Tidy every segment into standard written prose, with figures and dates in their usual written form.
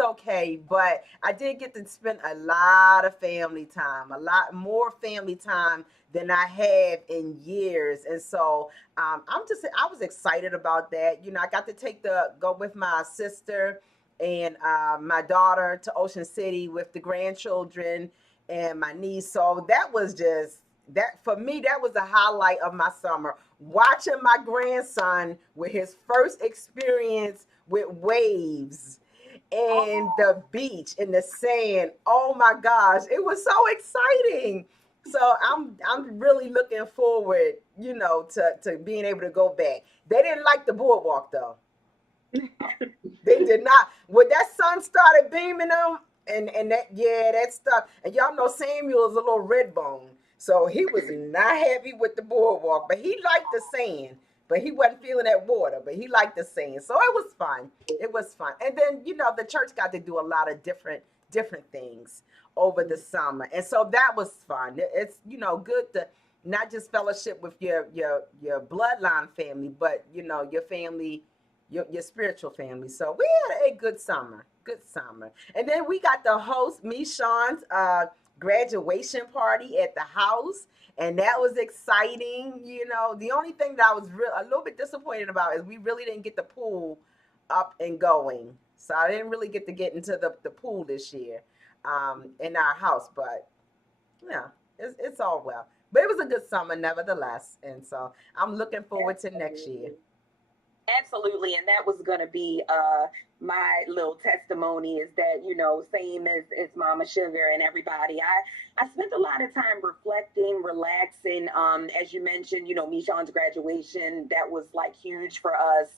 okay, but I did get to spend a lot of family time, a lot more family time than I have in years, and so I was excited about that. I got to go with my sister and my daughter to Ocean City with the grandchildren and my niece. So that was just that for me. That was the highlight of my summer. Watching my grandson with his first experience with waves and the beach and the sand. Oh my gosh, it was so exciting. So I'm really looking forward, to being able to go back. They didn't like the boardwalk though. They did not. When that sun started beaming them, and that stuff, and y'all know Samuel is a little red bone, so he was not happy with the boardwalk, but he liked the sand. But he wasn't feeling that water, but he liked the sand, so it was fun. It was fun, and then the church got to do a lot of different things over the summer, and so that was fun. It's good to not just fellowship with your bloodline family, but your family, your spiritual family. So we had a good summer. Good summer. And then we got to host me, Sean's graduation party at the house. And that was exciting. The only thing that I was a little bit disappointed about is we really didn't get the pool up and going. So I didn't really get into the pool this year in our house. But yeah, it's all well. But it was a good summer nevertheless. And so I'm looking forward to next year. Absolutely, and that was going to be my little testimony is that same as Mama Sugar and everybody. I spent a lot of time reflecting, relaxing. As you mentioned, Michonne's graduation, that was like huge for us.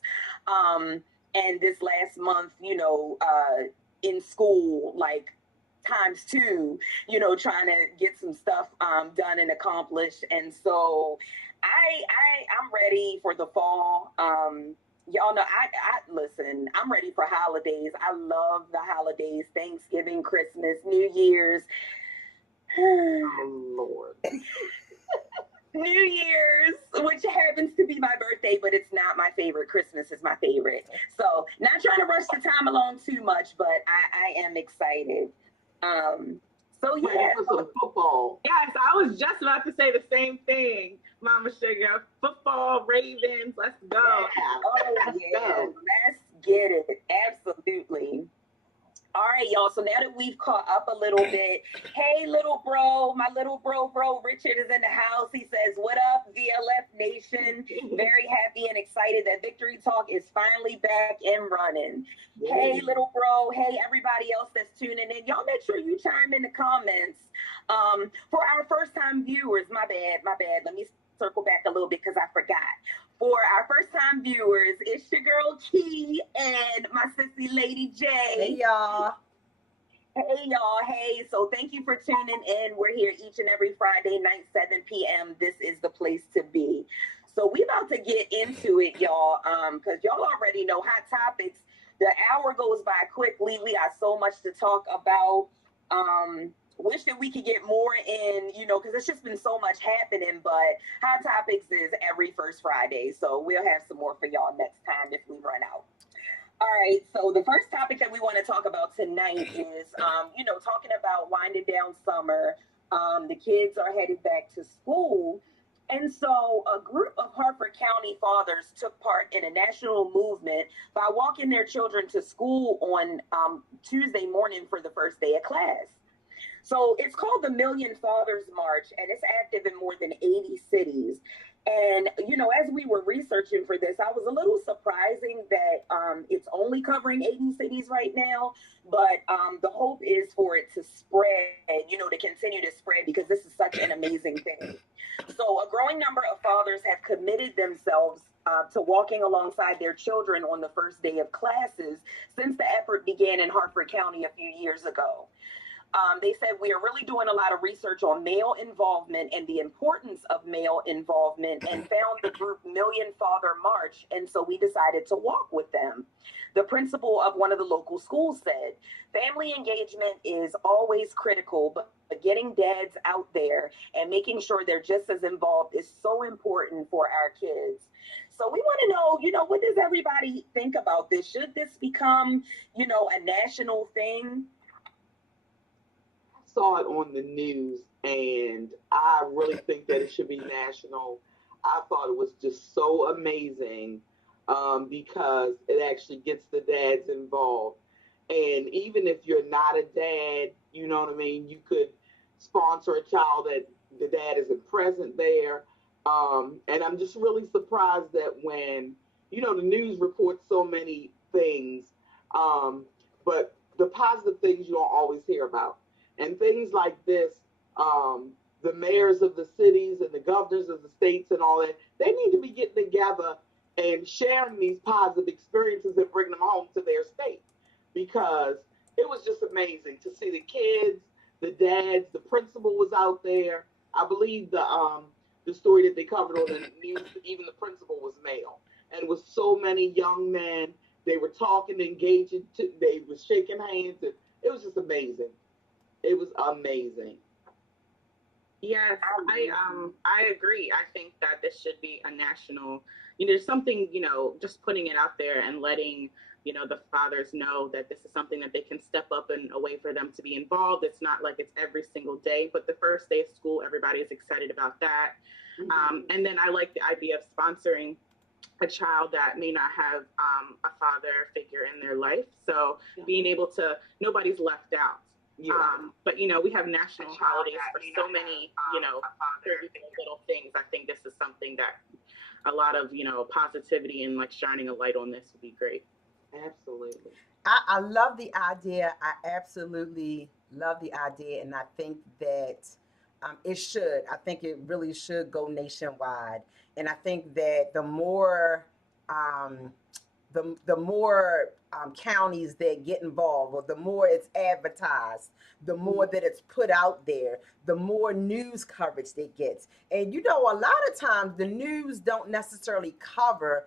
And this last month, in school, like times two, trying to get some stuff done and accomplished. And so I'm ready for the fall. Y'all know I listen, I'm ready for holidays. I love the holidays, Thanksgiving, Christmas, New Year's. Oh Lord. New Year's, which happens to be my birthday, but it's not my favorite. Christmas is my favorite. So not trying to rush the time along too much, but I am excited. So yeah. Some football. Yes, I was just about to say the same thing, Mama Sugar. Football, Ravens, let's go. Yeah. Oh, yeah. Let's get it. Absolutely. All right, y'all. So now that we've caught up a little bit, hey, little bro, my little bro, Richard is in the house. He says, "What up, VLF Nation? Very happy and excited that Victory Talk is finally back and running." Yeah. Hey, little bro. Hey, everybody else that's tuning in. Y'all make sure you chime in the comments. For our first-time viewers, my bad. Let me circle back a little bit because I forgot. For our first-time viewers, it's your girl Key and my sissy Lady J. Hey, y'all. Hey, y'all. Hey, so thank you for tuning in. We're here each and every Friday night, 7 p.m. This is the place to be. So we about to get into it, y'all, because y'all already know hot topics. The hour goes by quickly. We got so much to talk about. Wish that we could get more in, because it's just been so much happening. But Hot Topics is every first Friday. So we'll have some more for y'all next time if we run out. All right. So the first topic that we want to talk about tonight is, talking about winding down summer. The kids are headed back to school. And so a group of Harford County fathers took part in a national movement by walking their children to school on Tuesday morning for the first day of class. So it's called the Million Fathers March, and it's active in more than 80 cities. And, as we were researching for this, I was a little surprising that it's only covering 80 cities right now. But the hope is for it to spread, to continue to spread, because this is such an amazing thing. So a growing number of fathers have committed themselves to walking alongside their children on the first day of classes since the effort began in Harford County a few years ago. They said we are really doing a lot of research on male involvement and the importance of male involvement, and found the group Million Father March. And so we decided to walk with them. The principal of one of the local schools said, family engagement is always critical, but getting dads out there and making sure they're just as involved is so important for our kids. So we want to know, what does everybody think about this? Should this become, a national thing? Saw it on the news, and I really think that it should be national. I thought it was just so amazing, because it actually gets the dads involved. And even if you're not a dad, you know what I mean, you could sponsor a child that the dad isn't present there. And I'm just really surprised that when, the news reports so many things, but the positive things you don't always hear about. And things like this, the mayors of the cities and the governors of the states and all that, they need to be getting together and sharing these positive experiences and bringing them home to their state, because it was just amazing to see the kids, the dads, the principal was out there. I believe the story that they covered on the news, even the principal was male, and it was so many young men. They were talking, engaging, they were shaking hands, and it was just amazing. It was amazing. Yes, I agree. I think that this should be a national, there's something, just putting it out there and letting, the fathers know that this is something that they can step up and a way for them to be involved. It's not like it's every single day, but the first day of school, everybody is excited about that. And then I like the idea of sponsoring a child that may not have a father figure in their life. So being able to, nobody's left out. Yeah. But we have national holidays for so many, little things. I think this is something that a lot of, positivity and like shining a light on this would be great. Absolutely. I love the idea. I absolutely love the idea, and I think that it should. I think it really should go nationwide, and I think that um, the more counties that get involved, or the more it's advertised, the more that it's put out there, the more news coverage it gets. And a lot of times the news don't necessarily cover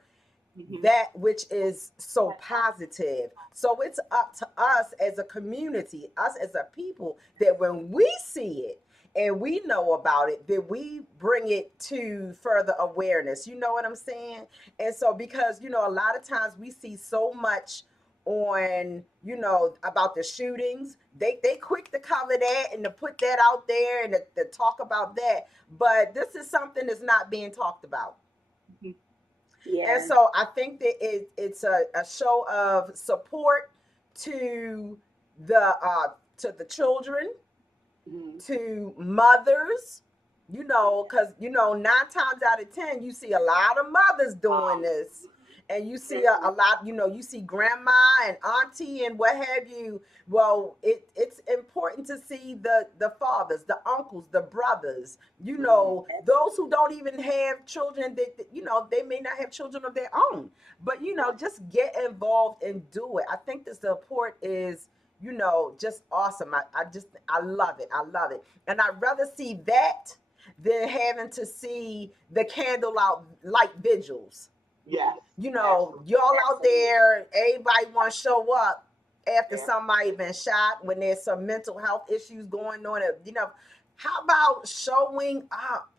that which is so positive. So it's up to us as a community, us as a people, that when we see it and we know about it, that we bring it to further awareness. You know what I'm saying? And so, because, a lot of times we see so much on, about the shootings. They quick to cover that and to put that out there and to talk about that. But this is something that's not being talked about. Yeah. And so I think that it's a show of support to the children, to mothers, because 9 times out of 10 you see a lot of mothers doing this, and you see a lot, you see grandma and auntie and what have you. Well, it's important to see the fathers, the uncles, the brothers, those who don't even have children, that they may not have children of their own, but just get involved and do it. I think the support is just awesome. I love it. I love it. And I'd rather see that than having to see the candlelight light vigils. Yes. Y'all out there, everybody want to show up after somebody been shot, when there's some mental health issues going on. How about showing up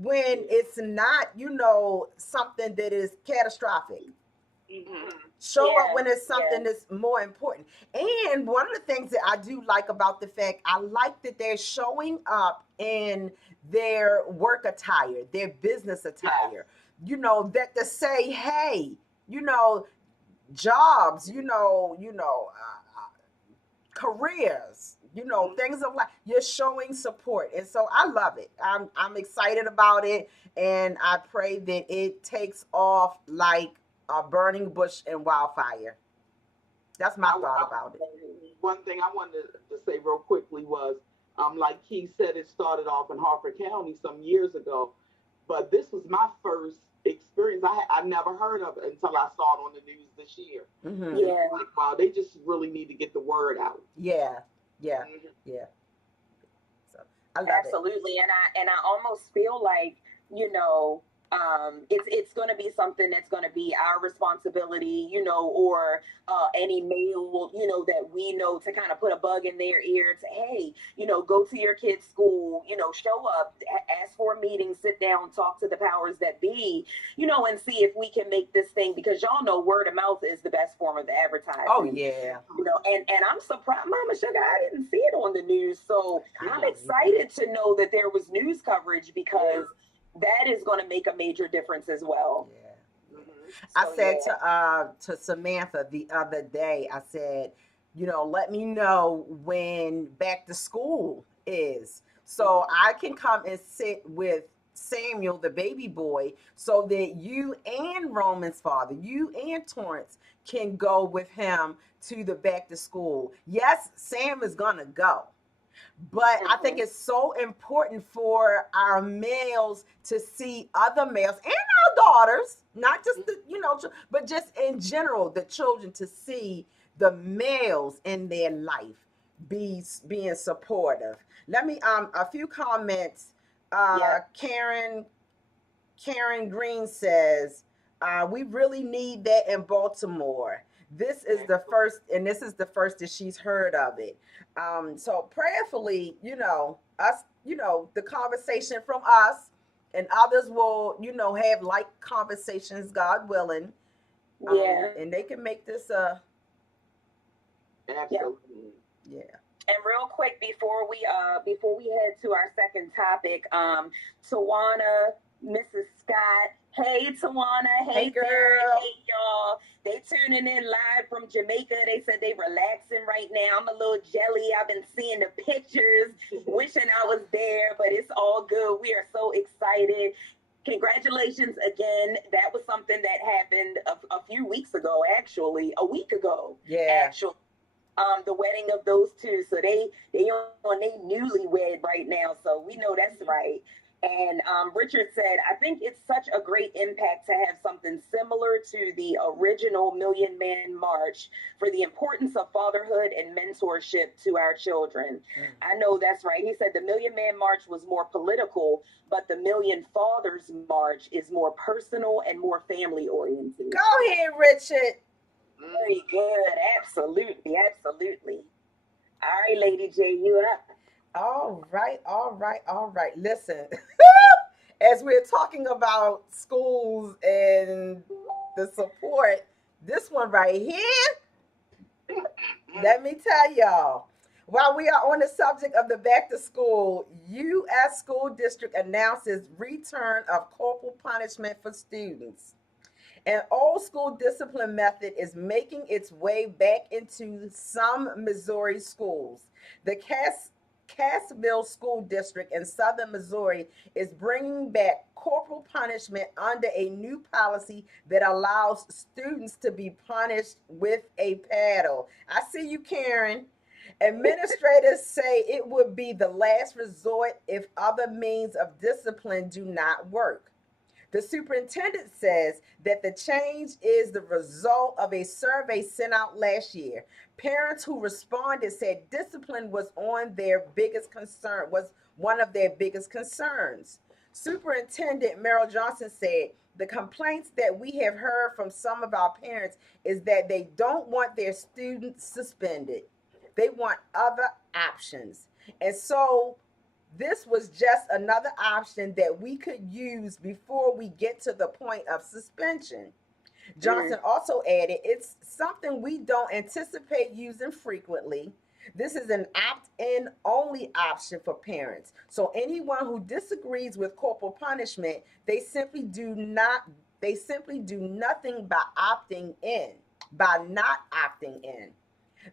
when it's not, something that is catastrophic? Show up when it's something that's more important. And one of the things that I do like about the fact, I like that they're showing up in their work attire, their business attire, that to say, hey, jobs, careers, things of like, you're showing support. And so I love it. I'm excited about it. And I pray that it takes off like a burning bush and wildfire. That's my thought about it. One thing I wanted to say real quickly was, like Keith said, it started off in Harford County some years ago, but this was my first experience. I never heard of it until I saw it on the news this year. Yeah. Like, wow, they just really need to get the word out. Yeah. So I love Absolutely. And I almost feel like, it's going to be something that's going to be our responsibility, you know, or any male, you know, that we know to kind of put a bug in their ear to, hey, you know, go to your kid's school, you know, show up, ask for a meeting, sit down, talk to the powers that be, you know, and see if we can make this thing, because y'all know word of mouth is the best form of advertising. Oh yeah. You know, and I'm surprised, Mama Sugar, I didn't see it on the news. So I'm excited to know that there was news coverage, because that is going to make a major difference as well. Yeah. So, I said to Samantha the other day, I said, you know, let me know when back to school is, so I can come and sit with Samuel, the baby boy, so that you and Roman's father, you and Torrance can go with him to the back to school. Yes, Sam is gonna go. But I think it's so important for our males to see other males and our daughters, not just the, you know, but just in general, the children, to see the males in their life being supportive. Let me a few comments. Karen Green says, we really need that in Baltimore. This is the first, and this is the first that she's heard of it. So prayerfully, you know, us, you know, the conversation from us and others will, you know, have like conversations, God willing. And they can make this absolutely. Yeah. And real quick before we head to our second topic, Tawana, Mrs. Scott, hey Tawana, hey girl, hey y'all. They tuning in live from Jamaica. They said they relaxing right now. I'm a little jelly. I've been seeing the pictures, wishing I was there, but it's all good. We are so excited. Congratulations again. That was something that happened a few weeks ago, actually, a week ago. Yeah. Actually. The wedding of those two. So they on they newlywed right now. So we know that's right. And Richard said, I think it's such a great impact to have something similar to the original Million Man March for the importance of fatherhood and mentorship to our children. I know that's right. He said the Million Man March was more political, but the Million Fathers March is more personal and more family oriented. Go ahead, Richard. Very good. Absolutely. Absolutely. All right, Lady J, you up. All right. Listen, as we're talking about schools and the support, this one right here, let me tell y'all, while we are on the subject of the back to school, U.S. School District announces return of corporal punishment for students. An old school discipline method is making its way back into some Missouri schools. The Cassville School District in southern Missouri is bringing back corporal punishment under a new policy that allows students to be punished with a paddle. I see you, Karen. Administrators say it would be the last resort if other means of discipline do not work. The superintendent says that the change is the result of a survey sent out last year. Parents who responded said discipline was one of their biggest concerns. Superintendent Merrill Johnson said the complaints that we have heard from some of our parents is that they don't want their students suspended. They want other options. And so this was just another option that we could use before we get to the point of suspension. Johnson also added, it's something we don't anticipate using frequently. This is an opt-in only option for parents. So anyone who disagrees with corporal punishment, they simply do nothing by not opting in.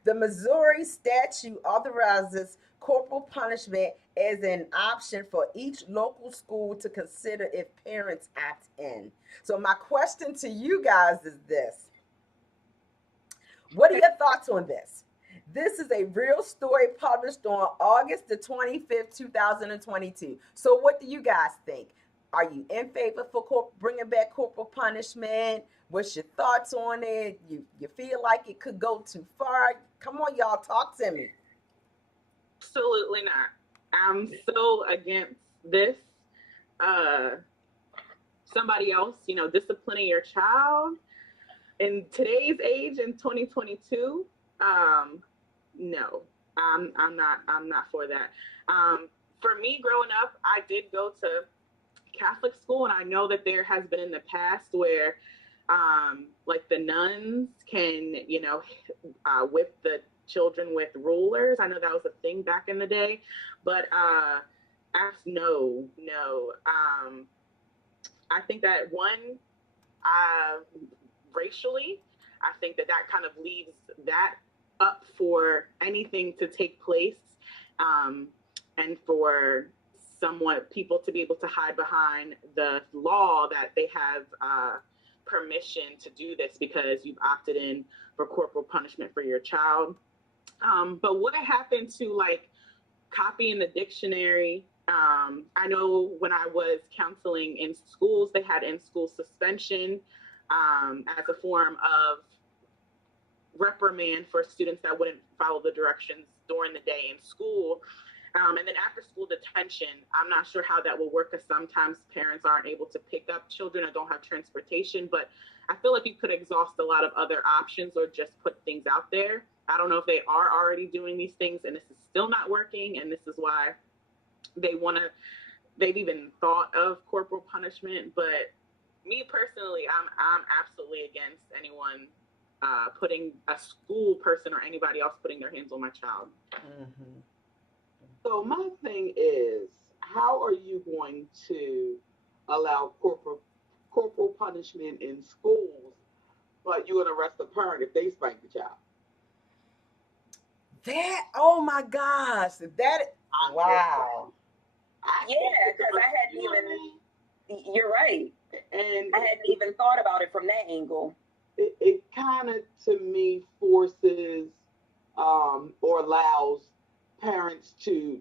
The Missouri statute authorizes corporal punishment as an option for each local school to consider if parents opt in. So my question to you guys is this. What are your thoughts on this? This is a real story published on August the 25th, 2022. So what do you guys think? Are you in favor for bringing back corporal punishment? What's your thoughts on it? You feel like it could go too far? Come on, y'all, talk to me. Absolutely not. I'm so against this. somebody else, disciplining your child in today's age in 2022, no, I'm not for that. For me growing up, I did go to Catholic school, and I know that there has been in the past where like the nuns can, whip the children with rulers. I know that was a thing back in the day, but no. I think that racially, I think that kind of leaves that up for anything to take place, and for people to be able to hide behind the law that they have permission to do this because you've opted in for corporal punishment for your child. But what happened to like copying the dictionary? I know when I was counseling in schools, they had in-school suspension as a form of reprimand for students that wouldn't follow the directions during the day in school. And then after school detention, I'm not sure how that will work because sometimes parents aren't able to pick up children or don't have transportation. But I feel like you could exhaust a lot of other options or just put things out there. I don't know if they are already doing these things and this is still not working. And this is why they've even thought of corporal punishment. But me personally, I'm absolutely against anyone putting a school person or anybody else putting their hands on my child. Mm-hmm. So my thing is, how are you going to allow corporal punishment in schools, but you're going to arrest a parent if they spank the child? Oh my gosh, wow. Yeah, because I hadn't even, you're right. And I hadn't even thought about it from that angle. It kind of, to me, forces or allows parents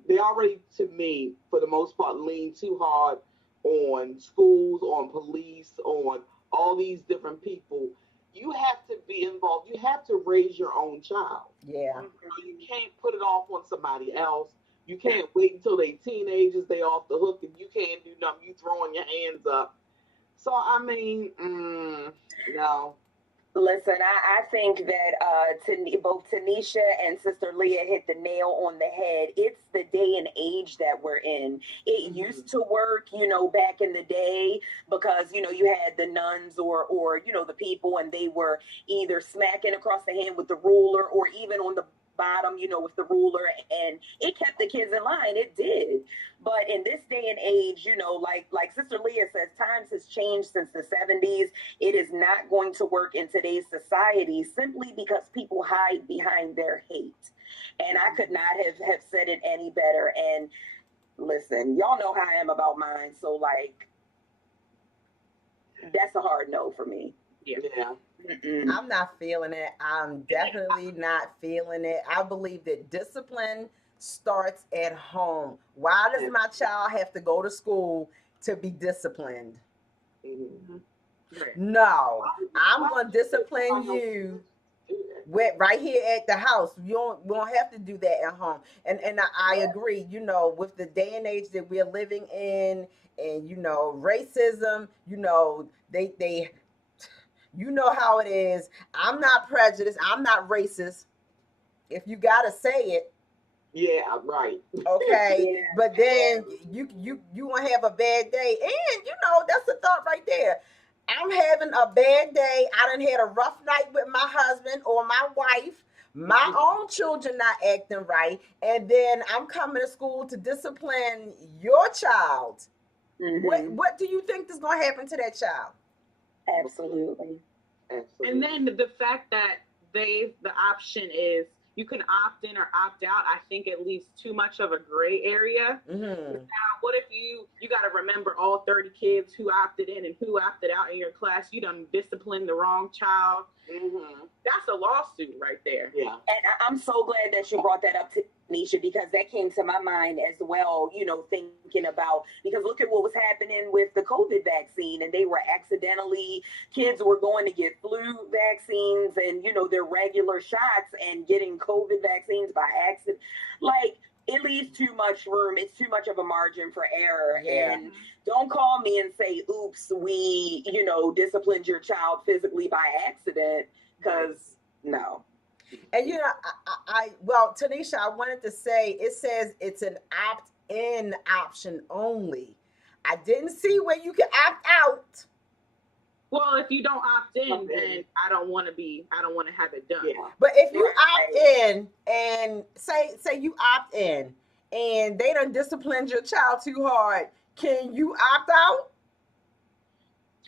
they already, to me, for the most part, lean too hard on schools, on police, on all these different people. You have to be involved. You have to raise your own child. Yeah. You can't put it off on somebody else. You can't wait until they teenagers, they off the hook, and you can't do nothing. You throwing your hands up. So, I mean, no. Listen, I think that both Tanisha and Sister Leah hit the nail on the head. It's the day and age that we're in. It used to work, back in the day because, you had the nuns or the people, and they were either smacking across the hand with the ruler or even on the bottom, with the ruler, and it kept the kids in line. It did. But in this day and age, like Sister Leah says, times has changed since the 70s. It is not going to work in today's society simply because people hide behind their hate. And I could not have said it any better. And listen, y'all know how I am about mine. So like, that's a hard no for me. Yeah. I'm not feeling it. I'm definitely not feeling it. I believe that discipline starts at home. Why does my child have to go to school to be disciplined? Mm-hmm. No, I'm going to discipline you right here at the house. We don't have to do that at home. And I agree, with the day and age that we're living in, and racism, they you know how it is. I'm not prejudiced. I'm not racist. If you gotta say it. Yeah, right. Okay. Yeah. But then you gonna have a bad day. And that's the thought right there. I'm having a bad day. I done had a rough night with my husband or my wife. My own children not acting right. And then I'm coming to school to discipline your child. Mm-hmm. What do you think is gonna happen to that child? Absolutely. And then the fact that the option is you can opt in or opt out, I think it leaves too much of a gray area. Mm-hmm. Now, what if you got to remember all 30 kids who opted in and who opted out in your class? You done disciplined the wrong child. Mm-hmm. That's a lawsuit right there. Yeah. And I'm so glad that you brought that up, Tanisha, because that came to my mind as well, thinking about, because look at what was happening with the COVID vaccine, and they were kids were going to get flu vaccines and, their regular shots and getting COVID vaccines by accident. Like, it leaves too much room. It's too much of a margin for error. Yeah. And don't call me and say, oops, we, disciplined your child physically by accident, because no. And well, Tanisha, I wanted to say it says it's an opt-in option only. I didn't see where you can opt out. Well, if you don't opt in, then I don't want to have it done. Yeah. But if you opt in and say you opt in and they done disciplined your child too hard, can you opt out?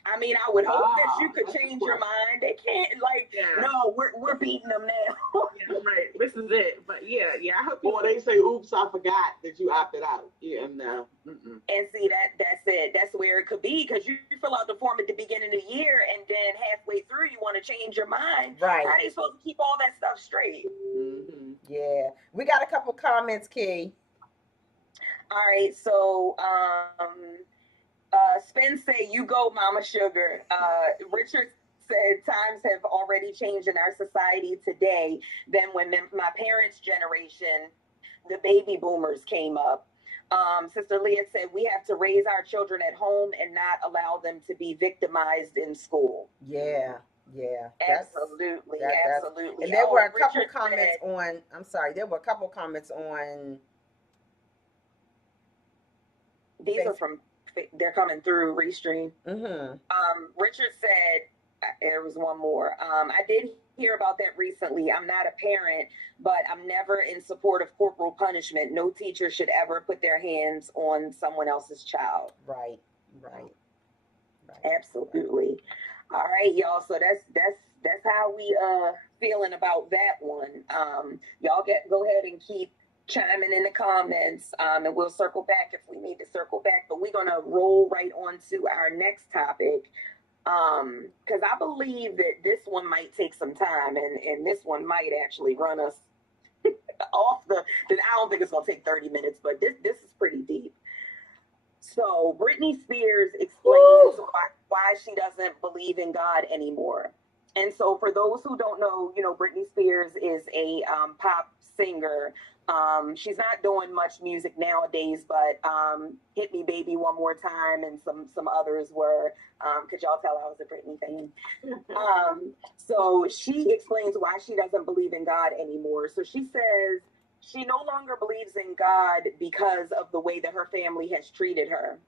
I mean, I would hope that you could change your mind. They can't, no, we're beating them now. Yeah, right. This is it. But yeah, I hope. Or they say, "Oops, I forgot that you opted out." Yeah, no. Mm-mm. And see, that's it. That's where it could be, because you fill out the form at the beginning of the year, and then halfway through you want to change your mind. Right. How are they supposed to keep all that stuff straight? Mm-hmm. Yeah, we got a couple comments, Key. All right, so Spence say, "You go, Mama Sugar." Richard said, "Times have already changed in our society today than when my parents' generation, the baby boomers, came up." Sister Leah said, "We have to raise our children at home and not allow them to be victimized in school." Yeah. Absolutely. Absolutely. And there were a couple Richard comments said, on, I'm sorry, there were a couple comments on. These are from, they're coming through Restream. Mm-hmm. Richard said, there was one more. "I did hear about that recently. I'm not a parent, but I'm never in support of corporal punishment. No teacher should ever put their hands on someone else's child." Right. Absolutely. All right, y'all. So that's how we feeling about that one. Y'all go ahead and keep chiming in the comments, and we'll circle back if we need to circle back. But we're gonna roll right on to our next topic, because I believe that this one might take some time, and this one might actually run us off the. I don't think it's gonna take 30 minutes, but this is pretty deep. So Britney Spears explains why she doesn't believe in God anymore. And so for those who don't know, Britney Spears is a pop singer. She's not doing much music nowadays, but Hit Me Baby One More Time and some others were. Could y'all tell I was a Britney fan? So she explains why she doesn't believe in God anymore. So she says she no longer believes in God because of the way that her family has treated her.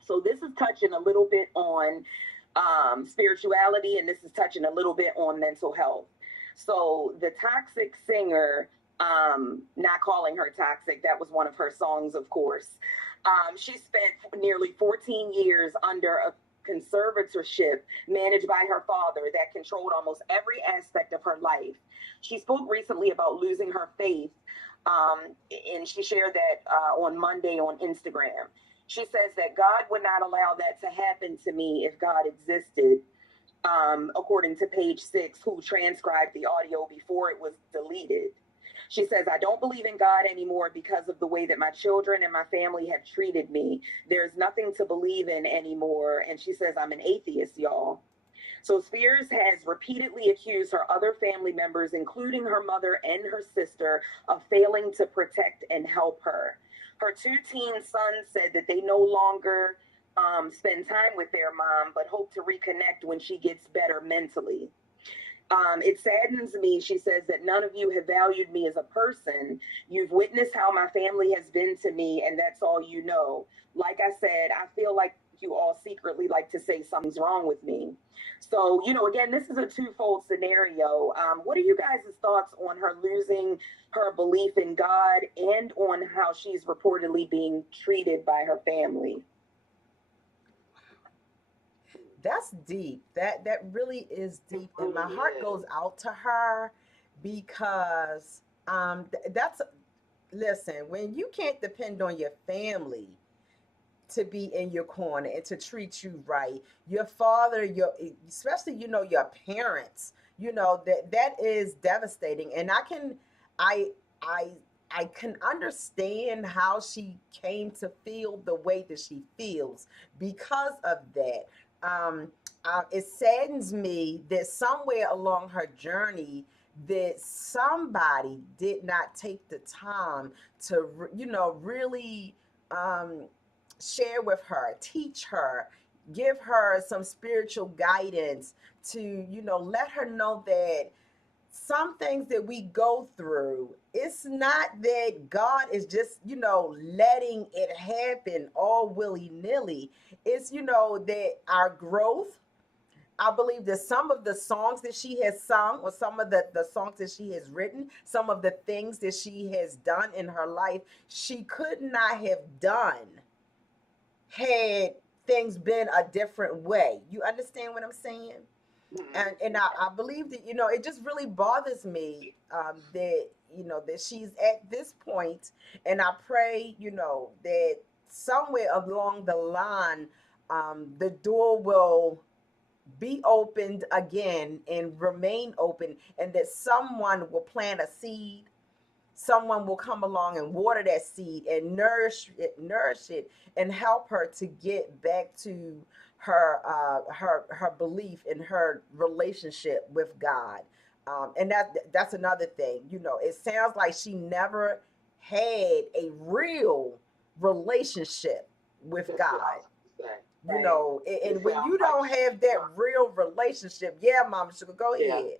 So this is touching a little bit on spirituality, and this is touching a little bit on mental health. So the Toxic singer, not calling her toxic, that was one of her songs, of course. She spent nearly 14 years under a conservatorship managed by her father that controlled almost every aspect of her life. She spoke recently about losing her faith, and she shared that on Monday on Instagram. She says that God would not allow that to happen to me if God existed, according to Page Six, who transcribed the audio before it was deleted. She says, "I don't believe in God anymore because of the way that my children and my family have treated me. There's nothing to believe in anymore." And she says, "I'm an atheist, y'all." So Spears has repeatedly accused her other family members, including her mother and her sister, of failing to protect and help her. Her 2 teen sons said that they no longer spend time with their mom, but hope to reconnect when she gets better mentally. "It saddens me," she says, "that none of you have valued me as a person. You've witnessed how my family has been to me, and that's all you know. Like I said, I feel like you all secretly like to say something's wrong with me." So, again, this is a twofold scenario. What are you guys' thoughts on her losing her belief in God and on how she's reportedly being treated by her family? That's deep. That really is deep, and my heart goes out to her because that's listen, when you can't depend on your family to be in your corner and to treat you right, your father, especially your parents, that is devastating. And I I can understand how she came to feel the way that she feels because of that. Um, it saddens me that somewhere along her journey that somebody did not take the time to, really um, share with her, teach her, give her some spiritual guidance to, let her know that some things that we go through, it's not that God is just, letting it happen all willy nilly. It's, that our growth, I believe that some of the songs that she has sung, or some of the songs that she has written, some of the things that she has done in her life, she could not have done had things been a different way. You understand what I'm saying? Mhm. And I believe that, it just really bothers me, that, that she's at this point. And I pray, that somewhere along the line, the door will be opened again and remain open, and that someone will plant a seed, someone will come along and water that seed and nourish it and help her to get back to her belief in her relationship with God. And that's another thing. It sounds like she never had a real relationship with That's what I God. was going to say. Right. It And when sounds you like don't have that real relationship, yeah, Mama Sugar, go yeah. ahead.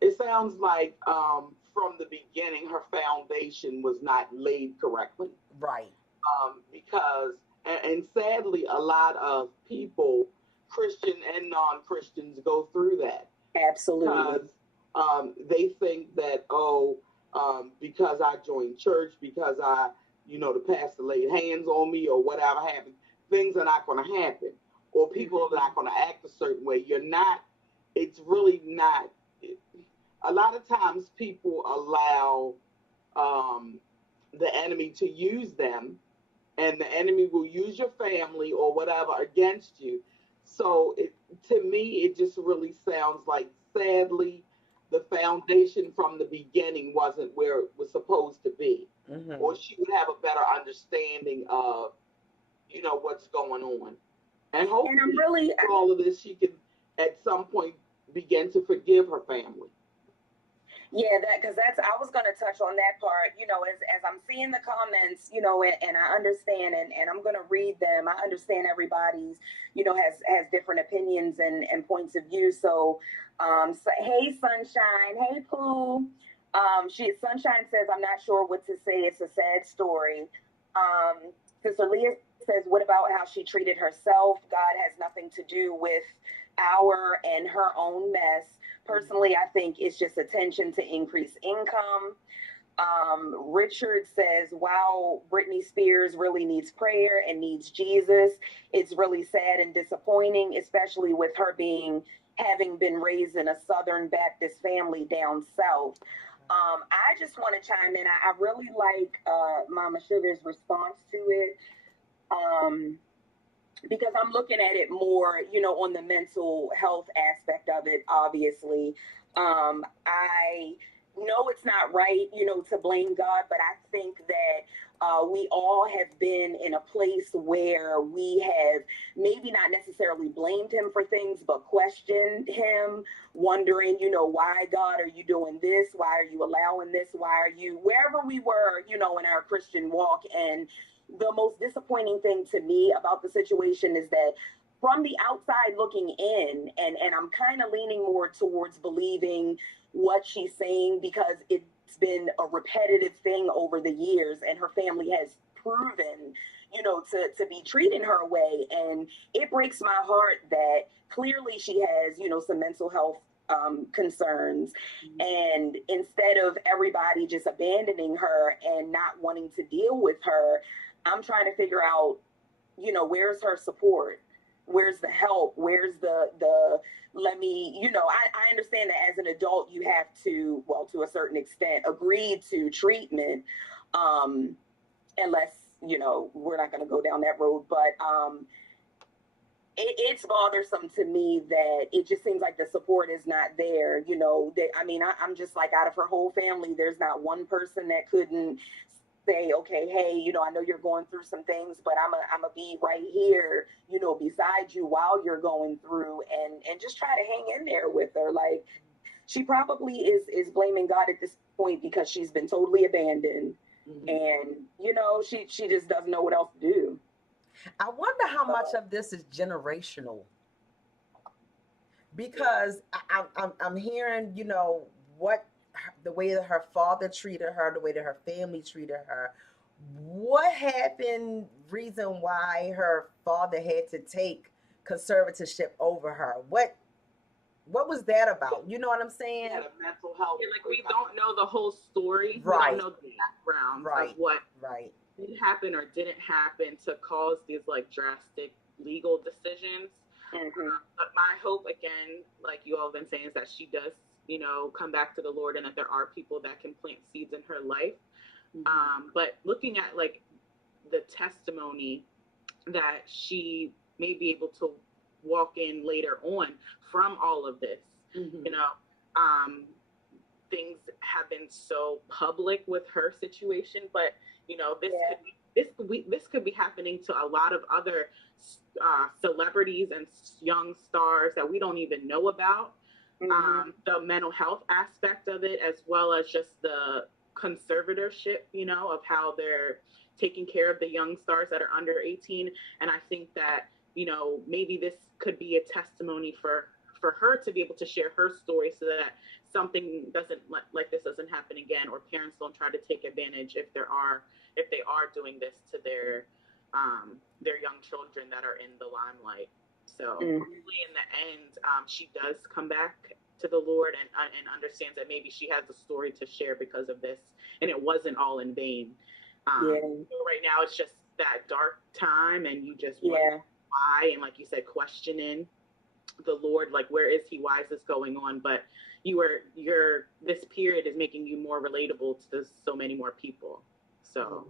It sounds like from the beginning her foundation was not laid correctly. Right. Because and sadly a lot of people, Christian and non-Christians, go through that Absolutely. because they think that, oh, because I joined church, because the pastor laid hands on me or whatever happened, things are not going to happen, or people are not going to act a certain way. You're not. It's really not. A lot of times people allow um, the enemy to use them, and the enemy will use your family or whatever against you. So to me, it just really sounds like, sadly, the foundation from the beginning wasn't where it was supposed to be, Hmm. or she would have a better understanding of, what's going on. And And I'm hopefully, really, through all of this, she can at some point begin to forgive her family. yeah, that because that's I was going to touch on that part. As I'm seeing the comments, and I understand, and I'm going to read them. I understand everybody's, has different opinions and points of view. So hey, Sunshine, hey, Pooh. Sunshine says, I'm not sure what to say. It's a sad story. Sister Leah says, what about how she treated herself? God has nothing to do with our and her own mess. Personally, I think it's just attention to increase income. Richard says, wow, Britney Spears really needs prayer and needs Jesus. It's really sad and disappointing, especially with her having been raised in a Southern Baptist family down south. I just want to chime in. I really like Mama Sugar's response to it. Um, because I'm looking at it more, on the mental health aspect of it, obviously. I know it's not right, to blame God, but I think that we all have been in a place where we have maybe not necessarily blamed him for things, but questioned him, wondering, why God are you doing this? Why are you allowing this? Why are you wherever we were, in our Christian walk? And the most disappointing thing to me about the situation is that from the outside looking in, and I'm kind of leaning more towards believing what she's saying because it's been a repetitive thing over the years and her family has proven to be treating her away. And it breaks my heart that clearly she has some mental health concerns, and instead of everybody just abandoning her and not wanting to deal with her, I'm trying to figure out, where's her support? Where's the help? Where's the let me, I understand that as an adult you have to, well, to a certain extent, agree to treatment, um, unless, we're not gonna go down that road. But it's bothersome to me that it just seems like the support is not there. That, I mean, I'm just like, out of her whole family, there's not one person that couldn't say, okay, hey, I know you're going through some things, but I'm a be right here, beside you while you're going through, and just try to hang in there with her. Like, she probably is blaming God at this point because she's been totally abandoned, and you know she just doesn't know what else to do. I wonder how much of this is generational because I'm hearing, you know, what the way that her father treated her, the way that her family treated her. What happened? Reason why her father had to take conservatorship over her? What was that about? You know what I'm saying? Had a mental health. Yeah, like we don't know the whole story. Right. We don't know the background Right. of what Right. did happen or didn't happen to cause these like drastic legal decisions. But my hope, again, like you all have been saying, is that she does, you know, come back to the Lord, and that there are people that can plant seeds in her life. But looking at like the testimony that she may be able to walk in later on from all of this, you know, things have been so public with her situation, but you know, this could be happening to a lot of other celebrities and young stars that we don't even know about. The mental health aspect of it, as well as just the conservatorship, you know, of how they're taking care of the young stars that are under 18. And I think that, you know, maybe this could be a testimony for her to be able to share her story, so that something doesn't like this doesn't happen again, or parents don't try to take advantage if they are doing this to their young children that are in the limelight. So hopefully in the end, she does come back to the Lord and understands that maybe she has a story to share because of this, and it wasn't all in vain. So right now it's just that dark time, and you just wonder why, and like you said, questioning the Lord, like, where is he? Why is this going on? But this period is making you more relatable to so many more people. So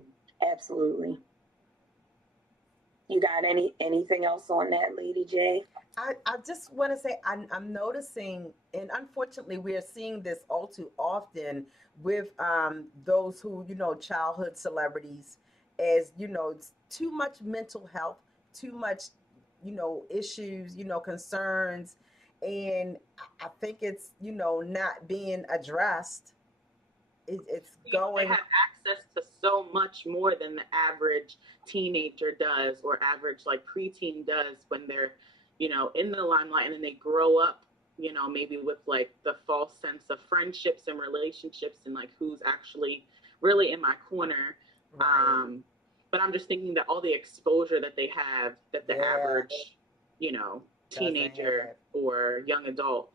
absolutely. You got anything else on that, Lady J? I just want to say I'm noticing, and unfortunately we are seeing this all too often with those who, you know, childhood celebrities, as you know, it's too much mental health, too much, you know, issues, you know, concerns, and I think it's, you know, not being addressed. It's going. They have access to so much more than the average teenager does, or average like preteen does, when they're, you know, in the limelight, and then they grow up, you know, maybe with like the false sense of friendships and relationships, and like who's actually really in my corner. Right. But I'm just thinking that all the exposure that they have, that the average, you know, teenager or young adult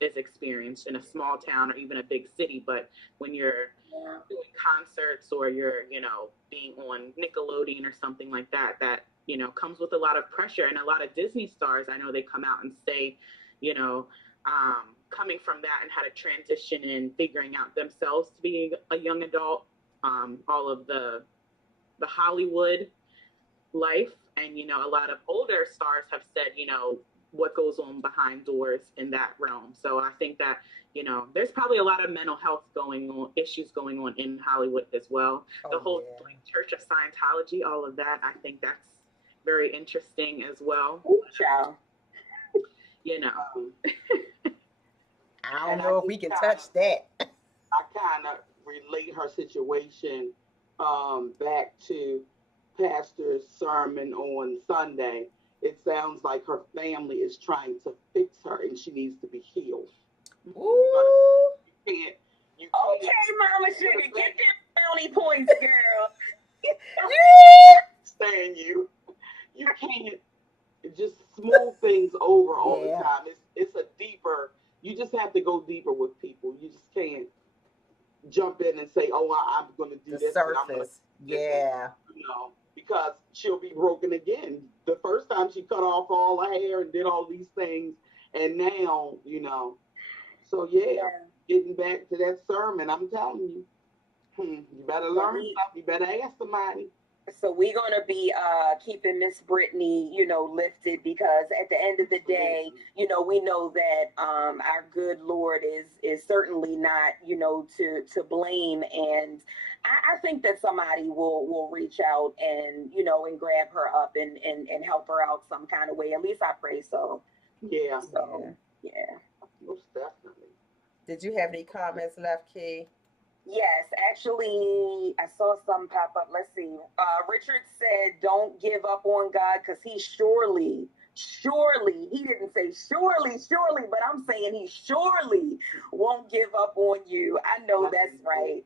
is experienced in a small town or even a big city. But when you're doing concerts, or you're, you know, being on Nickelodeon or something like that, that, you know, comes with a lot of pressure. And a lot of Disney stars, I know they come out and say, you know, coming from that and how to transition and figuring out themselves to be a young adult, all of the Hollywood life. And, you know, a lot of older stars have said, you know, what goes on behind doors in that realm. So I think that, you know, there's probably a lot of mental health issues going on in Hollywood as well. The whole like, Church of Scientology, all of that, I think that's very interesting as well. You know. I don't know if we can touch that. I kind of relate her situation back to Pastor's sermon on Sunday. It sounds like her family is trying to fix her, and she needs to be healed. Ooh. You can't, okay, Mama Sugar, get them brownie points, girl. Saying you can't just smooth things over all the time. It's a deeper. You just have to go deeper with people. You just can't jump in and say, "Oh, I'm going to do this." Surface. You know, because she'll be broken again. The first time she cut off all her hair and did all these things, and now, you know. So getting back to that sermon, I'm telling you, you better learn something. You better ask somebody. So we're going to be keeping Miss Brittany, you know, lifted, because at the end of the day, you know, we know that our good Lord is certainly not, you know, to blame. And I think that somebody will reach out and, you know, and grab her up and help her out some kind of way. At least I pray so. Yeah. So, yeah. Most definitely. Did you have any comments left, Key? Yes, actually, I saw some pop up. Let's see. Richard said, "Don't give up on God, because He surely, he didn't say surely, but I'm saying He surely won't give up on you." I know that's right.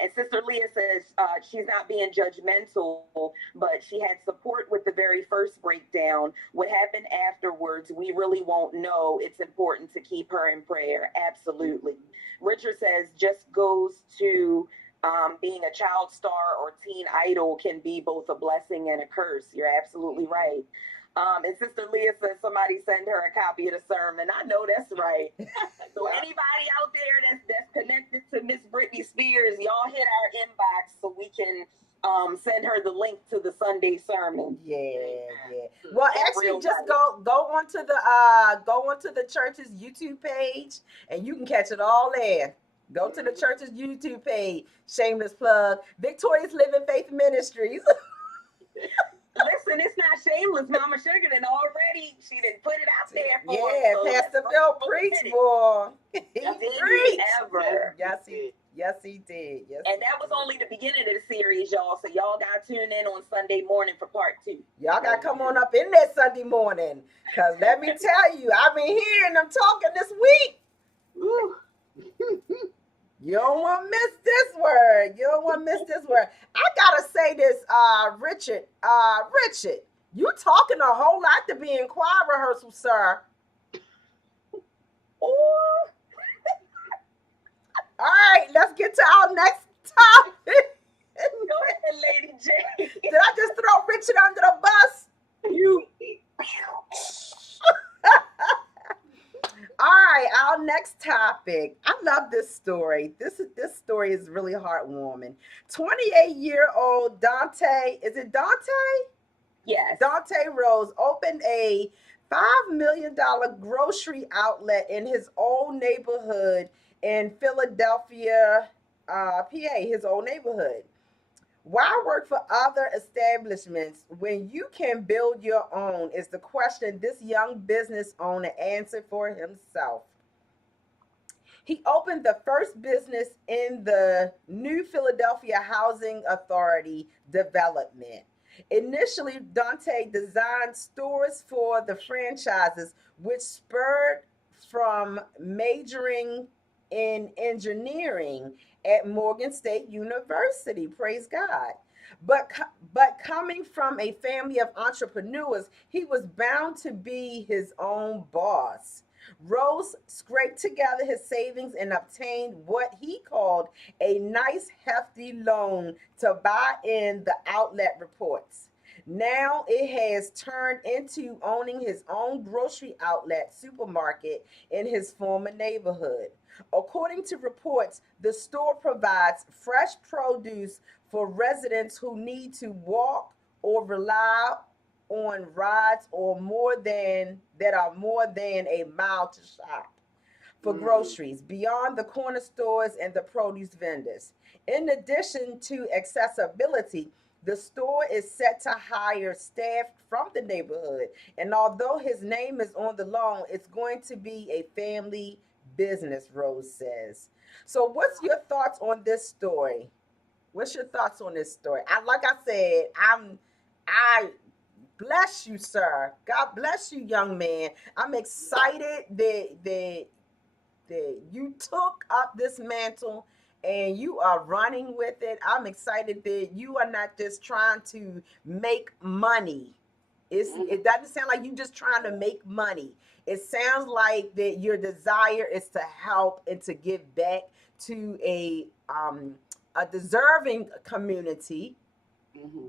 And Sister Leah says she's not being judgmental, but she had support with the very first breakdown. What happened afterwards, we really won't know. It's important to keep her in prayer. Absolutely. Richard says just goes to being a child star or teen idol can be both a blessing and a curse. You're absolutely right. And Sister Leah says somebody send her a copy of the sermon. I know that's right. So anybody out there that's connected to Miss Britney Spears, y'all hit our inbox so we can send her the link to the Sunday sermon. Yeah. Well, actually, just go onto the church's YouTube page, and you can catch it all there. Go to the church's YouTube page. Shameless plug. Victorious Living Faith Ministries. Listen, it's not shameless. Mama Sugar she didn't put it out there for us. Yeah, so Pastor Phil preached, boy. He preached. Ever. Yes, he did. Yes, and that was only the beginning of the series, y'all. So y'all got to tune in on Sunday morning for part 2. Y'all got to come on up in there Sunday morning. Because let me tell you, I've been hearing them talking this week. You don't want to miss this word. I got to say this, Richard, you talking a whole lot to be in choir rehearsal, sir. All right, let's get to our next topic. Go ahead, Lady J. Did I just throw Richard under the bus? You. All right, our next topic. I love this story. This story is really heartwarming. 28-year-old Dante, is it Dante? Yes. Dante Rose opened a $5 million grocery outlet in his old neighborhood in Philadelphia, PA, his old neighborhood. Why work for other establishments when you can build your own is the question this young business owner answered for himself. He opened the first business in the New Philadelphia Housing Authority development. Initially, Dante designed stores for the franchises, which spurred from majoring in engineering at Morgan State University. Praise God. But coming from a family of entrepreneurs, he was bound to be his own boss. Rose scraped together his savings and obtained what he called a nice hefty loan to buy in the outlet reports. Now it has turned into owning his own grocery outlet supermarket in his former neighborhood. According to reports, the store provides fresh produce for residents who need to walk or rely on rides or that are more than a mile to shop for groceries beyond the corner stores and the produce vendors. In addition to accessibility, the store is set to hire staff from the neighborhood, and although his name is on the loan, it's going to be a family business, Rose says. So what's your thoughts on this story? What's your thoughts on this story? Like I said, I bless you, sir. God bless you, young man. I'm excited that you took up this mantle and you are running with it. I'm excited that you are not just trying to make money. It doesn't sound like you just trying to make money. It sounds like that your desire is to help and to give back to a deserving community.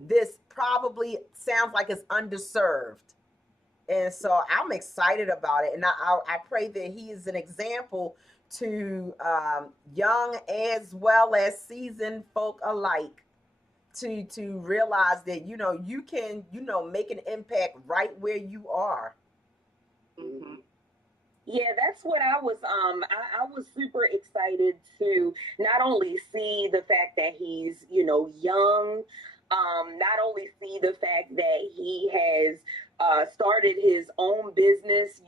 This probably sounds like it's underserved. And so I'm excited about it. And I pray that he is an example to young as well as seasoned folk alike to realize that, you can, make an impact right where you are. Yeah, that's what I was I was super excited to not only see the fact that he's, young, not only see the fact that he has started his own business,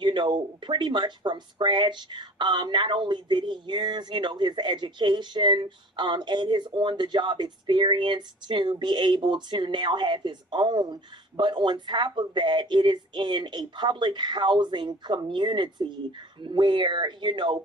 pretty much from scratch. Not only did he use, his education and his on the job experience to be able to now have his own, but on top of that, it is in a public housing community where,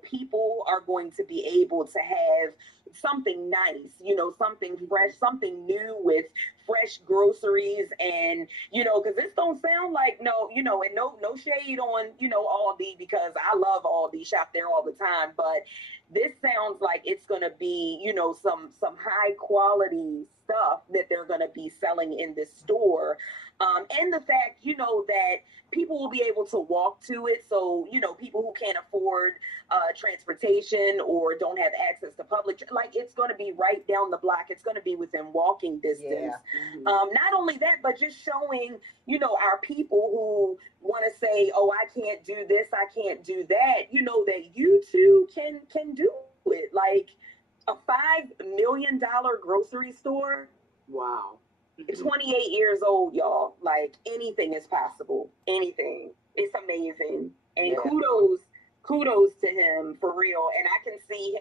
people are going to be able to have something nice, something fresh, something new with fresh groceries. And because this don't sound like and no shade on Aldi, because I love Aldi, shop there all the time, but this sounds like it's going to be some high quality stuff that they're going to be selling in this store. And the fact that people will be able to walk to it, so people who can't afford transportation or don't have access to public, like, it's going to be right down the block. It's going to be within walking distance. Not only that, but just showing our people who want to say, oh, I can't do this, I can't do that, that you too can do it. Like a $5 million grocery store. Wow. 28 years old, y'all. Like, anything is possible. Anything. It's amazing. And kudos to him, for real. And I can see,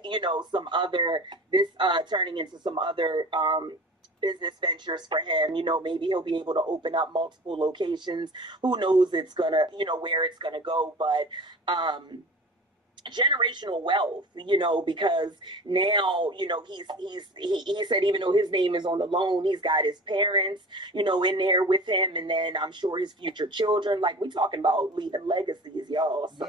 this turning into some other business ventures for him. Maybe he'll be able to open up multiple locations. Who knows it's gonna, where it's gonna go. But generational wealth, because now, he said, even though his name is on the loan, he's got his parents, in there with him, and then I'm sure his future children. Like, we talking about leaving legacies, y'all. So,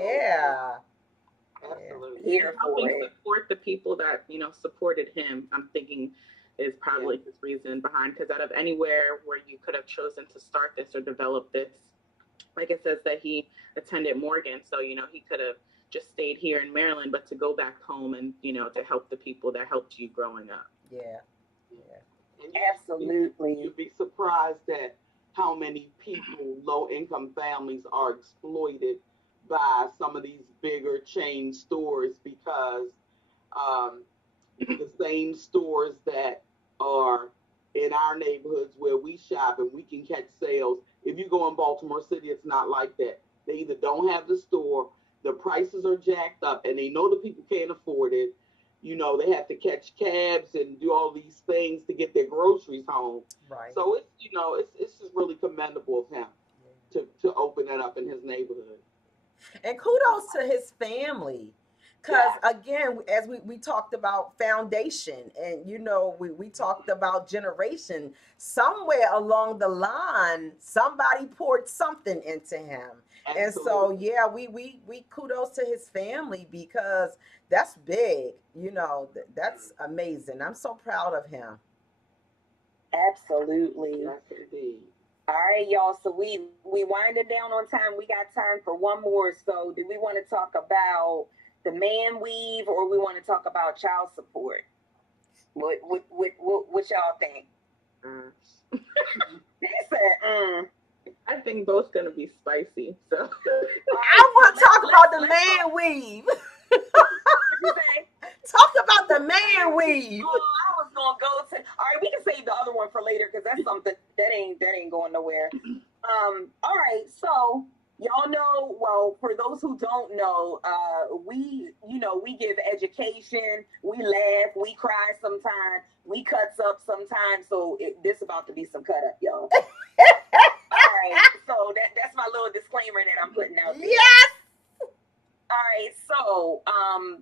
absolutely. Here for it. Support the people that supported him, I'm thinking, is probably his reason behind, because out of anywhere where you could have chosen to start this or develop this, like it says that he attended Morgan, so he could have just stayed here in Maryland, but to go back home and to help the people that helped you growing up. And absolutely. You'd be surprised at how many people, low income families, are exploited by some of these bigger chain stores, because the same stores that are in our neighborhoods where we shop and we can catch sales, if you go in Baltimore City, it's not like that. They either don't have the store, the prices are jacked up, and they know the people can't afford it. They have to catch cabs and do all these things to get their groceries home. Right. So it's just really commendable of him to open that up in his neighborhood. And kudos to his family. Because again, as we talked about foundation, and we talked about generation, somewhere along the line, somebody poured something into him. Absolutely. And so, we kudos to his family, because that's big. That's amazing. I'm so proud of him. Absolutely. Yes, indeed. All right, y'all. So we winding down on time. We got time for one more. So do we want to talk about the man weave, or we want to talk about child support? What y'all think? They said, I think both gonna be spicy. So I want to talk about the man weave. Talk about the man weave. Oh, I was gonna go to. All right, we can save the other one for later, because that's something that ain't going nowhere. All right, so y'all know. Well, for those who don't know, we give education. We laugh. We cry sometimes. We cuts up sometimes. So this about to be some cut up, y'all. All right, so that's my little disclaimer that I'm putting out there. Yes. All right, so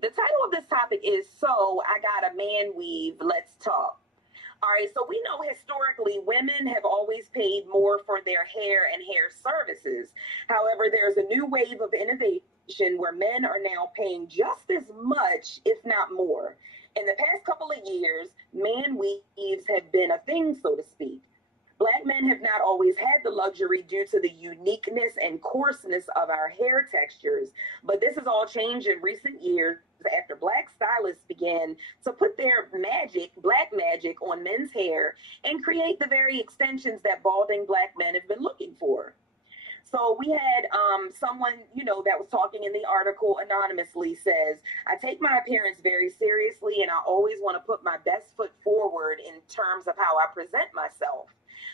the title of this topic is So I Got a Man Weave, Let's Talk. All right, so we know historically women have always paid more for their hair and hair services. However, there's a new wave of innovation where men are now paying just as much, if not more. In the past couple of years, man weaves have been a thing, so to speak. Black men have not always had the luxury due to the uniqueness and coarseness of our hair textures, but this has all changed in recent years after Black stylists began to put their black magic on men's hair and create the very extensions that balding Black men have been looking for. So we had someone, that was talking in the article anonymously, says, I take my appearance very seriously, and I always want to put my best foot forward in terms of how I present myself.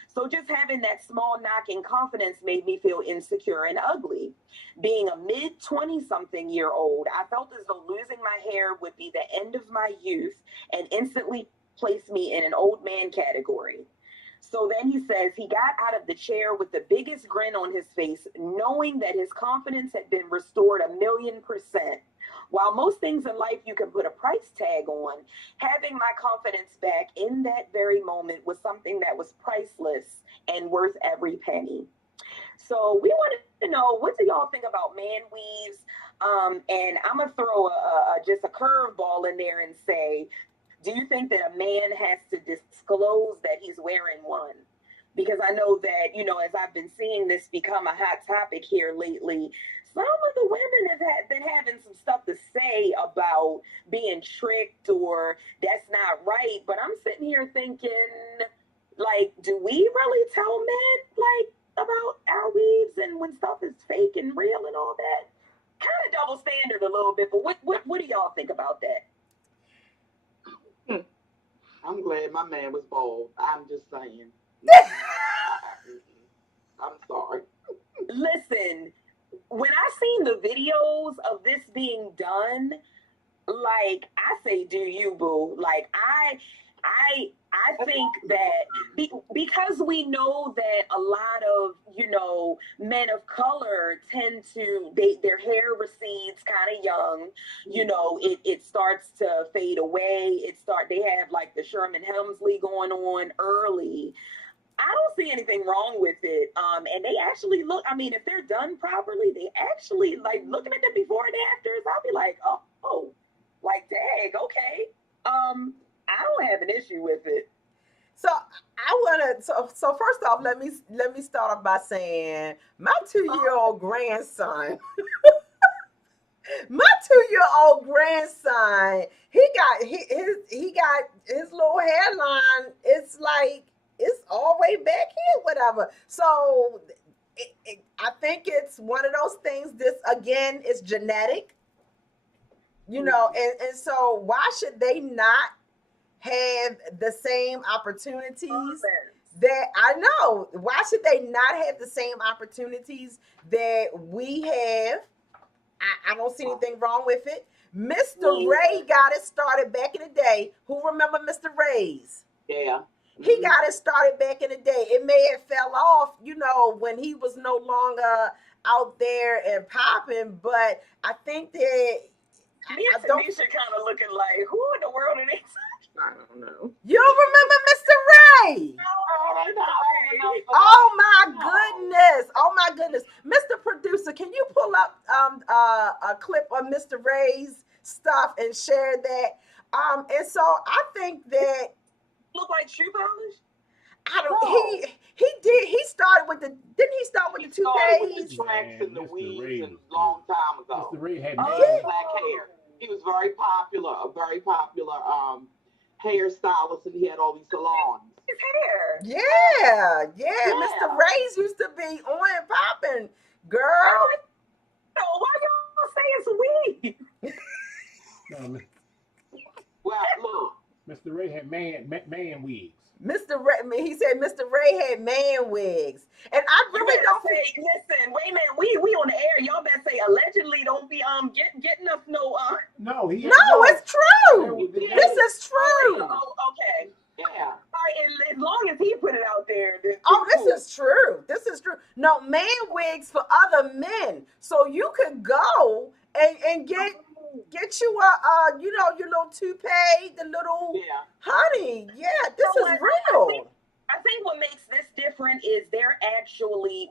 So just having that small knock in confidence made me feel insecure and ugly. Being a mid 20 something year old, I felt as though losing my hair would be the end of my youth and instantly place me in an old man category. So then he says he got out of the chair with the biggest grin on his face, knowing that his confidence had been restored 1,000,000%. While most things in life you can put a price tag on, having my confidence back in that very moment was something that was priceless and worth every penny. So we wanted to know, what do y'all think about man weaves? And I'm gonna throw just a curveball in there and say, do you think that a man has to disclose that he's wearing one? Because I know that, as I've been seeing this become a hot topic here lately, some of the women have been having some stuff to say about being tricked or that's not right. But I'm sitting here thinking, like, do we really tell men, like, about our weaves and when stuff is fake and real and all that? Kind of double standard a little bit, but what do y'all think about that? I'm glad my man was bald. I'm just saying. I'm sorry. Listen, when I seen the videos of this being done, like I say, do you, boo? Like I think that because we know that a lot of men of color tend to their hair recedes kind of young, it starts to fade away. They have like the Sherman Hemsley going on early. I don't see anything wrong with it. And they actually look, I mean, if they're done properly, they actually, like, looking at them before and afters, I'll be like, oh, like, dang, okay. I don't have an issue with it. So so first off, let me start off by saying my 2-year-old grandson, my 2-year-old grandson, he got his little hairline. It's like it's all the way back here, whatever. So I think it's one of those things. This again is genetic, and so why should they not have the same opportunities that I know? Why should they not have the same opportunities that we have? I don't see anything wrong with it. Mr. Ray got it started back in the day. Who remember Mr. Ray's? Yeah. He got it started back in the day. It may have fell off, when he was no longer out there and popping, but I think that me and Tanisha kind of looking like, who in the world are they? I don't know. You don't remember Mr. Ray? Oh my goodness. Mr. Producer, can you pull up a clip of Mr. Ray's stuff and share that? And so I think that look like shoe polish. I don't. He started with the. Didn't he start with the toupees? With the tracks and the weaves and a long time ago. Mr. Ray had black hair. He was a very popular hairstylist, and he had all these salons. His hair. Yeah. Mr. Ray's used to be on and popping, girl. So why y'all say it's weed? Well, look. Mr. Ray had man wigs. Mr. Ray, he said Mr. Ray had man wigs, and I really don't say. Listen, wait a minute, we on the air. Y'all better say allegedly. Don't be getting us no. No, it's true. This is true. Oh, okay. Yeah. All right, as long as he put it out there. This is true. This is true. No, man wigs for other men, so you could go and get you your little toupee, the little honey. Yeah, this is real. I think what makes this different is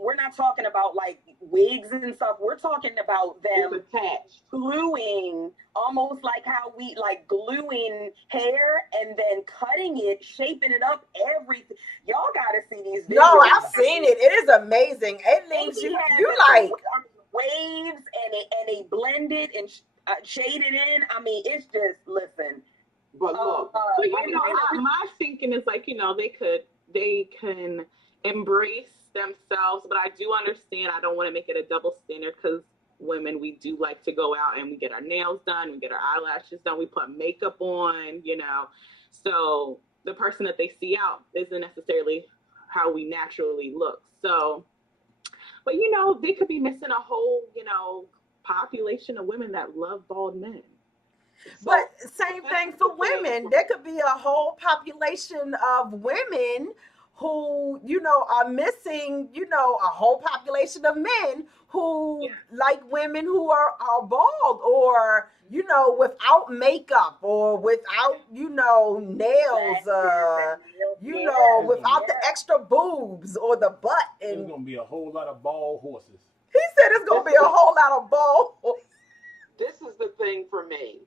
we're not talking about like wigs and stuff. We're talking about them attached, gluing, almost like how we like gluing hair and then cutting it, shaping it up, everything. Y'all gotta see these videos. No, I've seen it. It is amazing. It leaves you like waves and they blended and shaded in. I mean, it's just listen. But look, my thinking is like they can embrace themselves, but I do understand. I don't want to make it a double standard because women, we do like to go out and we get our nails done, we get our eyelashes done, we put makeup on, So the person that they see out isn't necessarily how we naturally look. So, but you know, they could be missing a whole, you know, population of women that love bald men. But same thing for women. There could be a whole population of women who, you know, are missing, you know, a whole population of men who like women who are bald or, you know, without makeup or without, you know, nails, you know, without the extra boobs or the butt. There's And gonna be a whole lot of bald horses. he said it's gonna be a whole lot of bald. This is the thing for me.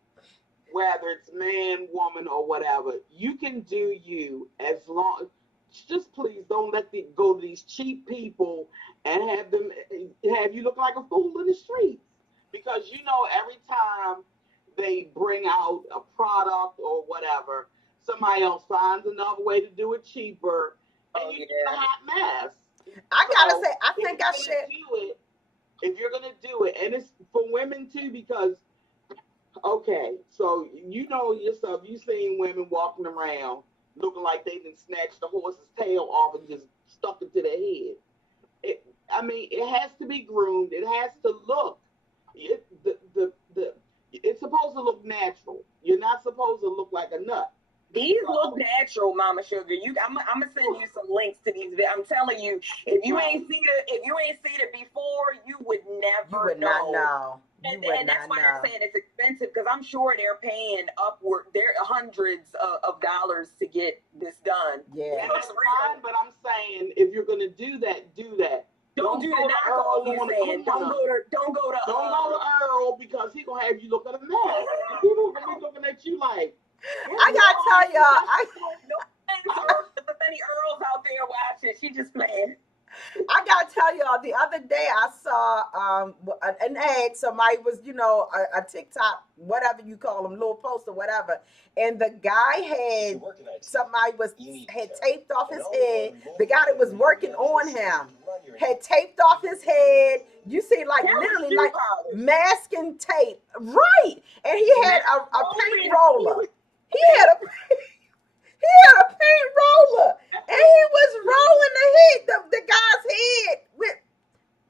Whether it's man, woman, or whatever, you can do you as long. Just please don't let them go to these cheap people and have you look like a fool in the streets. Because you know every time they bring out a product or whatever, somebody else finds another way to do it cheaper, and you get a hot mess. I gotta say, I think I should should. do it. If you're gonna do it, and it's for women too, because. Okay, so you know yourself, you've seen women walking around looking like they done snatched the horse's tail off and just stuck it to their head. It has to be groomed. It has to look. It's supposed to look natural. You're not supposed to look like a nut. These look natural, Mama Sugar. I'm gonna send you some links to these. I'm telling you, if you ain't seen it before, you would never You would not know. And that's why I'm saying it's expensive, because I'm sure they're paying upward. They're hundreds of dollars to get this done. Yeah, and that's fine. But I'm saying if you're gonna do that, do that. Don't do the knockoff. You saying don't go to Earl, because he gonna have you look at a mess. People gonna be looking at you like. I gotta tell y'all, if any Earls out there watching, she just playing. I gotta tell y'all, the other day I saw an ad. Somebody was, you know, a TikTok, whatever you call them, little post or whatever, and the guy had taped off his head. The guy that was working on him had taped off his head. You see, like literally, like masking tape, right? And he had a paint roller. He had a paint roller, and he was rolling the guy's head with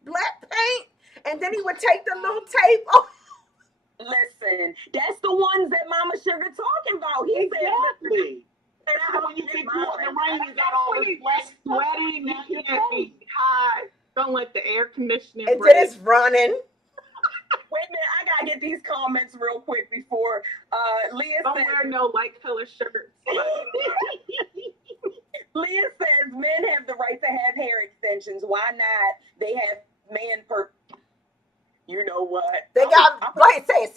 black paint, and then he would take the little tape off. Listen, that's the ones that Mama Sugar talking about. He Exactly. said, So when you get caught in the rain, you got all this black sweating. You can't be hot. Don't let the air conditioning And break. then it's running. Wait a minute, I gotta get these comments real quick before Leah Don't says. wear no light color shirts. Leah says men have the right to have hair extensions. Why not? They have man per. You know what? They got. Go ahead, say it.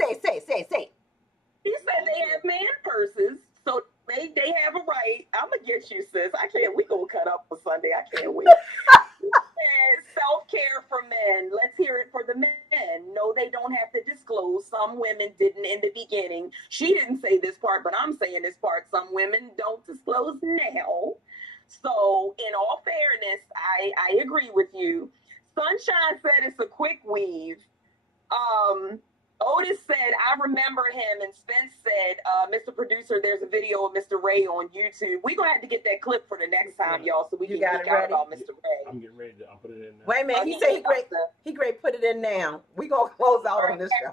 He said they have man purses, so they have a right. I'm gonna get you, sis. I can't. We gonna cut up for Sunday. I can't wait. Self-care for men. Let's hear it for the men. No, they don't have to disclose. Some women didn't in the beginning. She didn't say this part, but I'm saying this part. Some women don't disclose now. So, in all fairness, I agree with you. Sunshine said it's a quick weave. Otis said, I remember him, and Spence said, Mr. Producer, there's a video of Mr. Ray on YouTube. We're going to have to get that clip for the next time, y'all, so we can geek out about Mr. Ray. I'm getting ready to put it in now. Wait a minute, he said he great. Put it in now. We gonna close out on this show.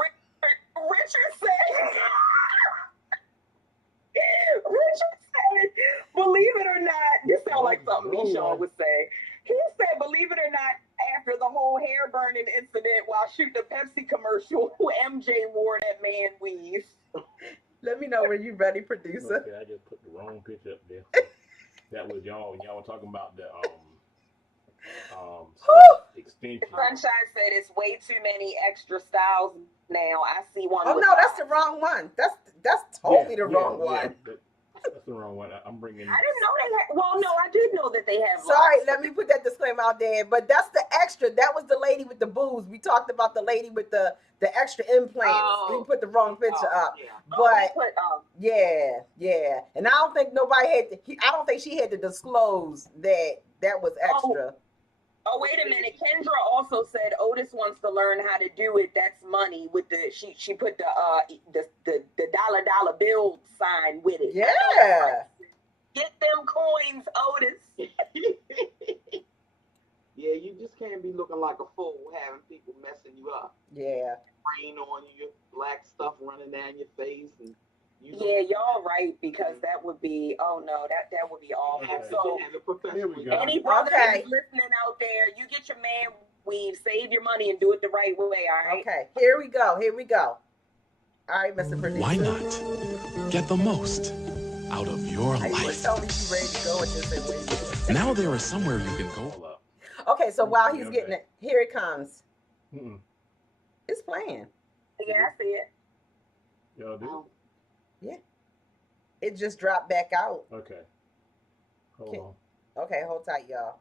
Richard said, believe it or not, this sounds like something Michonne would say. He said, believe it or not, after the whole hair burning incident while shooting a Pepsi commercial, MJ wore that man weave. Let me know when you're ready, producer. Okay, I just put the wrong picture up there. That was y'all were talking about the extension. Sunshine said it's way too many extra styles now. I see one. Oh no, that's the wrong one. That's totally the wrong one. That's the wrong one. I'm bringing. I didn't know they had. Well, no, I did know that they have. Sorry, let me put that disclaimer out there. But that's the extra. That was the lady with the boobs. We talked about the lady with the extra implants. We put the wrong picture up. Yeah. But yeah. And I don't think nobody had. I don't think she had to disclose that was extra. Oh, wait a minute. Kendra also said Otis wants to learn how to do it. That's money with the she put the dollar bill sign with it. Yeah. Get them coins, Otis. can't be looking like a fool having people messing you up. Yeah. Rain on you, your black stuff running down your face, and you Yeah, y'all right, because that would be, oh no, that would be awful. have So to have a professional. Here we go. any brother Okay. that's listening out there, you get your man weave, save your money, and do it the right way, all right? Okay. Here we go. Here we go. All right, Mr. Producer. Why not get the most out of your I was life? telling you ready to go with this. And wait. Now there is somewhere you can go. Hold up. Okay, so while he's getting it, here it comes. Mm-mm. It's playing. Yeah, I see it. Y'all do? It just dropped back out. Okay. Hold Okay. on. Okay, hold tight, y'all.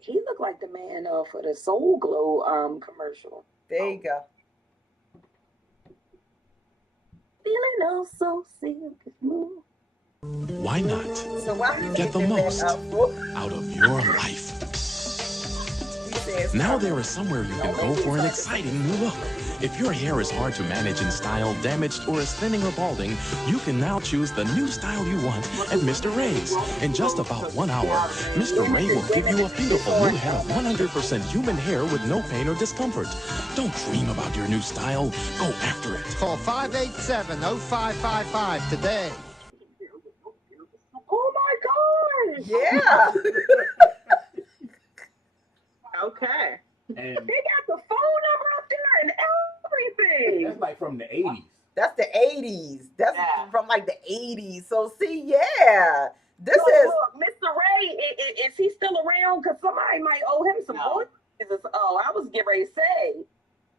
He looked like the man for the Soul Glow commercial. There you go. Feeling oh so silky smooth. Why not So while he's Get the getting it most. back up, out of your life? he says, Now there is somewhere you can go for an exciting new look. If your hair is hard to manage in style, damaged, or is thinning or balding, you can now choose the new style you want at Mr. Ray's. In just about 1 hour, Mr. Ray will give you a beautiful new head of 100% human hair with no pain or discomfort. Don't dream about your new style. Go after it. Call 587-0555 today. Oh my gosh! Yeah. Okay. And They got the phone number up there and everything. that's like from the 80s. That's the 80s. That's Yeah. from like the 80s. So see, yeah. This So, is look, Mr. Ray, is he still around? Because somebody might owe him some No. royalties. Oh, I was getting ready to say.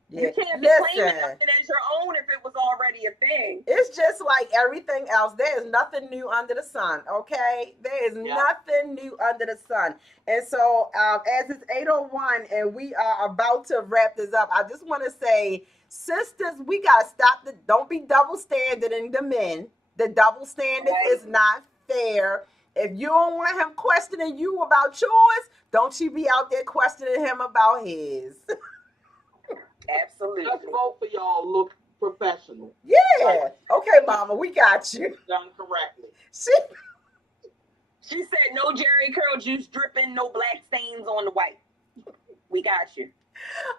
yeah. You can't be claiming Listen. nothing as your own if it was already a thing. It's just like everything else. There is nothing new under the sun, okay? There is Yeah. nothing new under the sun. And so, as it's 8:01 and we are about to wrap this up, I just want to say, sisters, we got to stop don't be double standarding the men. The double standard Right. is not fair. If you don't want him questioning you about yours, don't you be out there questioning him about his. Absolutely. Let's both of y'all look professional, Yeah. Okay, mama, we got you. done correctly. She said no Jerry curl juice dripping, no black stains on the white. We got you.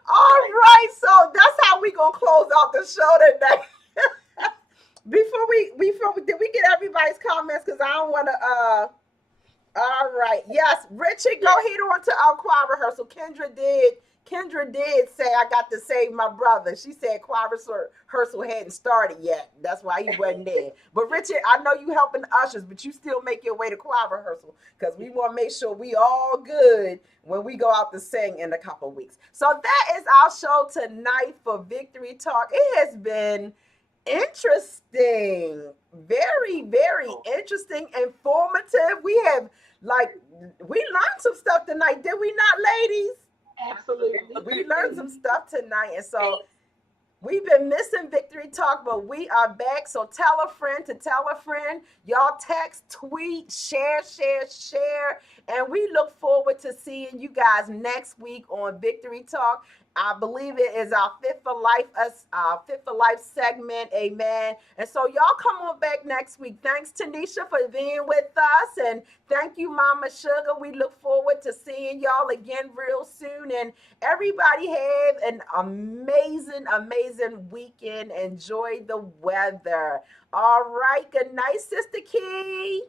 All right, so that's how we gonna close out the show today. before we did we get everybody's comments? Because I don't want to. All right, yes, Richard, go ahead on to our choir rehearsal. Kendra did say I got to save my brother. She said choir rehearsal hadn't started yet. That's why he wasn't there. But Richard, I know you helping the ushers, but you still make your way to choir rehearsal because we want to make sure we all good when we go out to sing in a couple weeks. So that is our show tonight for Victory Talk. It has been interesting, very, very interesting, informative. We learned some stuff tonight, did we not, ladies? Absolutely. We learned some stuff tonight, and so we've been missing Victory Talk, but we are back. So tell a friend to tell a friend. Y'all text, tweet, share, and we look forward to seeing you guys next week on Victory Talk. I believe it is our Fit for Life segment. Amen. And so y'all come on back next week. Thanks, Tanisha, for being with us. And thank you, Mama Sugar. We look forward to seeing y'all again real soon. And everybody have an amazing, amazing weekend. Enjoy the weather. All right. Good night, Sister Key.